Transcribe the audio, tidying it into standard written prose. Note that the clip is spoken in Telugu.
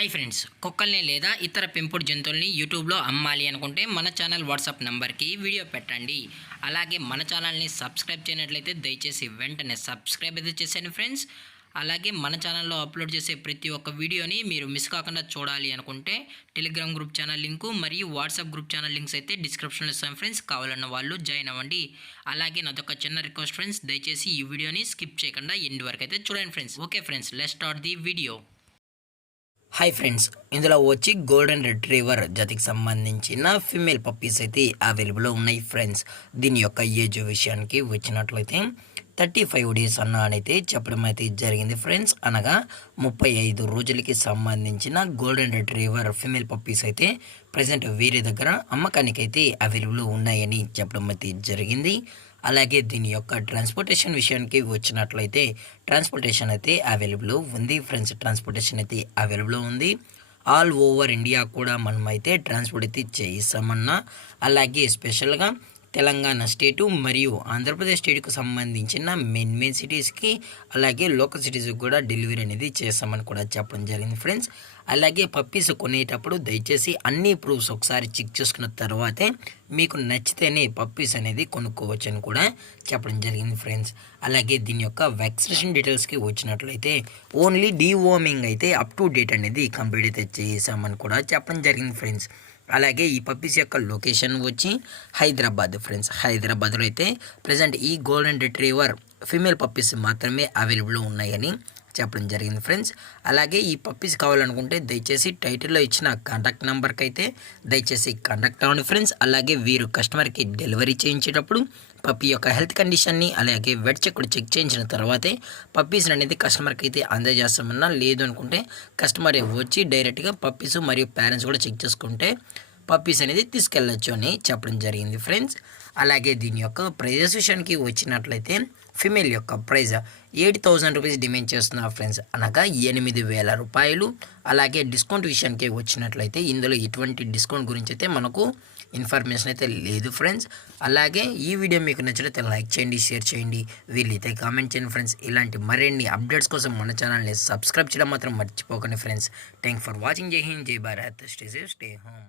హాయ్ ఫ్రెండ్స్, కుక్కల్ని లేదా ఇతర పెంపుడు జంతువుల్ని యూట్యూబ్లో అమ్మాలి అనుకుంటే మన ఛానల్ వాట్సాప్ నెంబర్కి వీడియో పెట్టండి. అలాగే మన ఛానల్ని సబ్స్క్రైబ్ చేయనట్లయితే దయచేసి వెంటనే సబ్స్క్రైబ్ అయితే చేసేయండి ఫ్రెండ్స్. అలాగే మన ఛానల్లో అప్లోడ్ చేసే ప్రతి ఒక్క వీడియోని మీరు మిస్ కాకుండా చూడాలి అనుకుంటే టెలిగ్రామ్ గ్రూప్ ఛానల్ లింకు మరియు వాట్సాప్ గ్రూప్ ఛానల్ లింక్స్ అయితే డిస్క్రిప్షన్లో ఇస్తాం ఫ్రెండ్స్. కావాలన్న వాళ్ళు జాయిన్ అవ్వండి. అలాగే నాదొక చిన్న రిక్వెస్ట్ ఫ్రెండ్స్, దయచేసి ఈ వీడియోని స్కిప్ చేయకుండా ఎండ్ వరకు అయితే చూడండి friends. Okay friends, let's start the video. Hi friends, ఇందులో వచ్చి గోల్డెన్ రిట్రీవర్ జాతికి సంబంధించిన ఫీమేల్ పప్పీస్ అయితే అవైలబుల్లో ఉన్నాయి ఫ్రెండ్స్. దీని యొక్క ఏజ్ విషయానికి వచ్చినట్లయితే 35 డేస్ అయితే చెప్పడం అయితే జరిగింది ఫ్రెండ్స్. అనగా 35 రోజులకి సంబంధించిన గోల్డెన్ రిట్రీవర్ ఫీమేల్ పప్పీస్ అయితే ప్రజెంట్ వేరే దగ్గర అమ్మకానికి అయితే అవైలబుల్ ఉన్నాయని చెప్పడం అయితే జరిగింది. అలాగే దీని యొక్క ట్రాన్స్పోర్టేషన్ విషయానికి వచ్చినట్లయితే ట్రాన్స్పోర్టేషన్ అయితే అవైలబుల్ ఉంది ఫ్రెండ్స్. ట్రాన్స్పోర్టేషన్ అయితే అవైలబుల్ ఉంది. ఆల్ ఓవర్ ఇండియా కూడా మనం అయితే ట్రాన్స్పోర్ట్ అయితే చేయిస్తామన్నా, అలాగే స్పెషల్గా తెలంగాణ స్టేటు మరియు ఆంధ్రప్రదేశ్ స్టేట్కు సంబంధించిన మెయిన్ సిటీస్కి అలాగే లోకల్ సిటీస్కి కూడా డెలివరీ అనేది చేస్తామని కూడా చెప్పడం జరిగింది ఫ్రెండ్స్. అలాగే పప్పీస్ కొనేటప్పుడు దయచేసి అన్ని ప్రూఫ్స్ ఒకసారి చెక్ చేసుకున్న తర్వాతే మీకు నచ్చితేనే పప్పీస్ అనేది కొనుక్కోవచ్చు అని కూడా చెప్పడం జరిగింది ఫ్రెండ్స్. అలాగే దీని యొక్క వ్యాక్సినేషన్ డీటెయిల్స్కి వచ్చినట్లయితే ఓన్లీ డీవార్మింగ్ అయితే అప్ టు డేట్ అనేది కంప్లీట్ అయితే చేసామని కూడా చెప్పడం జరిగింది ఫ్రెండ్స్. అలాగే ఈ పప్పీస్ యొక్క లొకేషన్ వచ్చి హైదరాబాద్ ఫ్రెండ్స్. హైదరాబాద్లో అయితే ప్రజెంట్ ఈ గోల్డెన్ రిట్రీవర్ ఫీమేల్ పప్పీస్ మాత్రమే అవైలబుల్ ఉన్నాయని చెప్పడం జరిగింది ఫ్రెండ్స్. అలాగే ఈ పప్పీస్ కావాలనుకుంటే దయచేసి టైటిల్లో ఇచ్చిన కాంటాక్ట్ నెంబర్కి అయితే దయచేసి కాంటాక్ట్ అవ్వండి ఫ్రెండ్స్. అలాగే వీరు కస్టమర్కి డెలివరీ చేయించేటప్పుడు పప్పీ యొక్క హెల్త్ కండిషన్ని అలాగే వెట్ చెక్ కూడా చెక్ చేయించిన తర్వాతే పప్పీస్ అనేది కస్టమర్కి అయితే అందజేస్తామన్నా, లేదు అనుకుంటే కస్టమర్ వచ్చి డైరెక్ట్గా పప్పీస్ మరియు పేరెంట్స్ కూడా చెక్ చేసుకుంటే పప్పీస్ అనేది తీసుకెళ్ళచ్చు అని చెప్పడం జరిగింది ఫ్రెండ్స్. అలాగే దీని యొక్క ప్రైజెస్ విషయానికి వచ్చినట్లయితే ఫిమేల్ యొక్క ప్రైజ్ 80,000 రూపీస్ డిమాండ్ చేస్తున్నారు ఫ్రెండ్స్, అనగా 8,000 రూపాయలు. అలాగే డిస్కౌంట్ విషయానికి వచ్చినట్లయితే ఇందులో ఎటువంటి డిస్కౌంట్ గురించి అయితే మనకు ఇన్ఫర్మేషన్ అయితే లేదు ఫ్రెండ్స్. అలాగే ఈ వీడియో మీకు నచ్చినట్లయితే లైక్ చేయండి, షేర్ చేయండి, వీళ్ళైతే కామెంట్ చేయండి ఫ్రెండ్స్. ఇలాంటి మరిన్ని అప్డేట్స్ కోసం మన ఛానల్ని సబ్స్క్రైబ్ చేయడం మాత్రం మర్చిపోకండి ఫ్రెండ్స్. Thank for watching. జై హింద్, జై Bharat, stay safe, stay home.